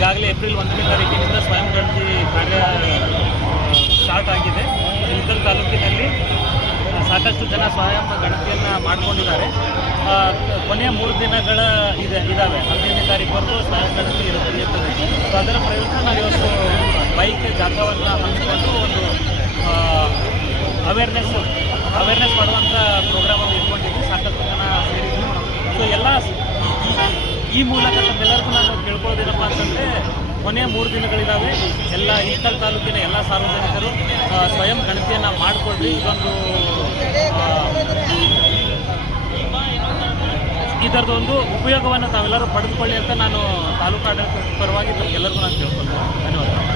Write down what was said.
ಈಗಾಗಲೇ ಏಪ್ರಿಲ್ 1ನೇ ತಾರೀಕಿನಿಂದ ಸ್ವಯಂ ಗಣತಿ ಕಾರ್ಯ ಸ್ಟಾರ್ಟ್ ಆಗಿದೆ. ಇಳಕಲ್ ತಾಲೂಕಿನಲ್ಲಿ ಸಾಕಷ್ಟು ಜನ ಸ್ವಯಂ ಗಣತಿಯನ್ನು ಮಾಡಿಕೊಂಡಿದ್ದಾರೆ. ಕೊನೆಯ 3 ದಿನಗಳ ಇದ್ದಾವೆ. 15ನೇ ತಾರೀಕುವರೆಗೂ ಸ್ವಯಂ ಗಣತಿ ಇರುತ್ತದೆ. ಸೊ ಅದರ ಪ್ರಯುಕ್ತ ನಾವು ಇವತ್ತು ಬೈಕ್ ಜಾಥಾವನ್ನು ಹಮ್ಮಿಕೊಂಡು ಒಂದು ಅವೇರ್ನೆಸ್ ಮಾಡುವಂಥ ಪ್ರೋಗ್ರಾಮನ್ನು ಇಟ್ಕೊಂಡಿದ್ವಿ. ಸಾಕಷ್ಟು ಜನ ಸೇರಿದ್ವಿ. ಸೊ ಎಲ್ಲ ಈ ಮೂಲಕ ತಮ್ಮೆಲ್ಲರಿಗೂ ನಾನು ಕೇಳ್ಕೊಳ್ಳೋದೇನಪ್ಪ ಅಂತಂದರೆ, ಕೊನೆಯ 3 ದಿನಗಳಿದ್ದಾವೆ. ಎಲ್ಲ ಇಳಕಲ್ ತಾಲೂಕಿನ ಎಲ್ಲ ಸಾರ್ವಜನಿಕರು ಸ್ವಯಂ ಗಣತಿಯನ್ನು ಮಾಡಿಕೊಳ್ಳಿ. ಇದರದೊಂದು ಉಪಯೋಗವನ್ನು ತಾವೆಲ್ಲರೂ ಪಡೆದುಕೊಳ್ಳಿ ಅಂತ ನಾನು ತಾಲೂಕು ಆಡಳಿತದ ಪರವಾಗಿ ತಮಗೆಲ್ಲರಿಗೂ ನಾನು ಕೇಳ್ಕೊಳ್ತೇನೆ. ಧನ್ಯವಾದ.